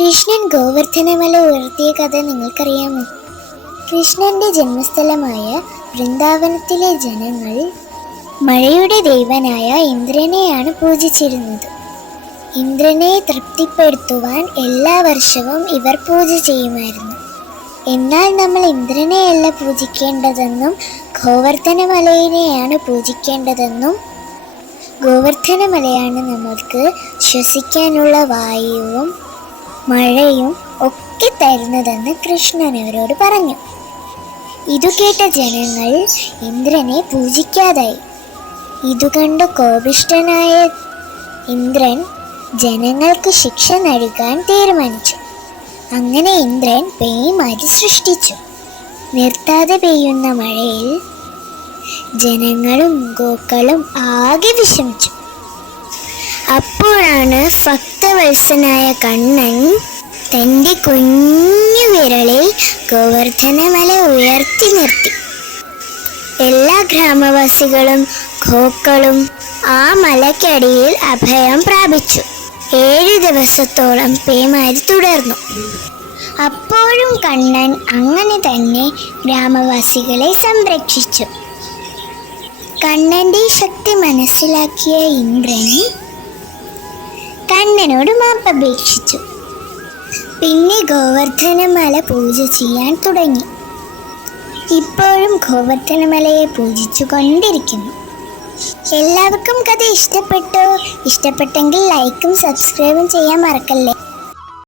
കൃഷ്ണൻ ഗോവർദ്ധനമല ഉയർത്തിയ കഥ നിങ്ങൾക്കറിയാമോ? കൃഷ്ണന്റെ ജന്മസ്ഥലമായ വൃന്ദാവനത്തിലെ ജനങ്ങൾ മഴയുടെ ദേവനായ ഇന്ദ്രനെയാണ് പൂജിച്ചിരുന്നത്. ഇന്ദ്രനെ തൃപ്തിപ്പെടുത്തുവാൻ എല്ലാ വർഷവും ഇവർ പൂജ ചെയ്യുമായിരുന്നു. എന്നാൽ നമ്മൾ ഇന്ദ്രനെയല്ല പൂജിക്കേണ്ടതെന്നും ഗോവർദ്ധനമലയെയാണ് പൂജിക്കേണ്ടതെന്നും ഗോവർദ്ധനമലയാണ് നമ്മൾക്ക് ശ്വസിക്കാനുള്ള വായുവും മഴയും ഒക്കെ തരുന്നതെന്ന് കൃഷ്ണൻ അവരോട് പറഞ്ഞു. ഇതു കേട്ട ജനങ്ങൾ ഇന്ദ്രനെ പൂജിക്കാതായി. ഇതുകണ്ട് കോപിഷ്ഠനായ ഇന്ദ്രൻ ജനങ്ങൾക്ക് ശിക്ഷ നൽകാൻ തീരുമാനിച്ചു. അങ്ങനെ ഇന്ദ്രൻ പേമാരി സൃഷ്ടിച്ചു. നിർത്താതെ പെയ്യുന്ന മഴയിൽ ജനങ്ങളും ഗോക്കളും ആകെ വിഷമിച്ചു. അപ്പോഴാണ് ഭക്തവത്സനായ കണ്ണൻ തൻ്റെ കുഞ്ഞു വിരളിൽ ഗോവർദ്ധനമല ഉയർത്തി നിർത്തി. എല്ലാ ഗ്രാമവാസികളും ഗോക്കളും ആ മലയ്ക്കടിയിൽ അഭയം പ്രാപിച്ചു. 7 ദിവസത്തോളം പേമാരി തുടർന്നു. അപ്പോഴും കണ്ണൻ അങ്ങനെ തന്നെ ഗ്രാമവാസികളെ സംരക്ഷിച്ചു. കണ്ണന്റെ ശക്തി മനസ്സിലാക്കിയ ഇന്ദ്രൻ കണ്ണനോട് മാപ്പപേക്ഷിച്ചു. പിന്നെ ഗോവർദ്ധനമല പൂജ ചെയ്യാൻ തുടങ്ങി. ഇപ്പോഴും ഗോവർദ്ധനമലയെ പൂജിച്ചു കൊണ്ടിരിക്കുന്നു. എല്ലാവർക്കും കഥ ഇഷ്ടപ്പെട്ടോ? ഇഷ്ടപ്പെട്ടെങ്കിൽ ലൈക്കും സബ്സ്ക്രൈബും ചെയ്യാൻ മറക്കല്ലേ.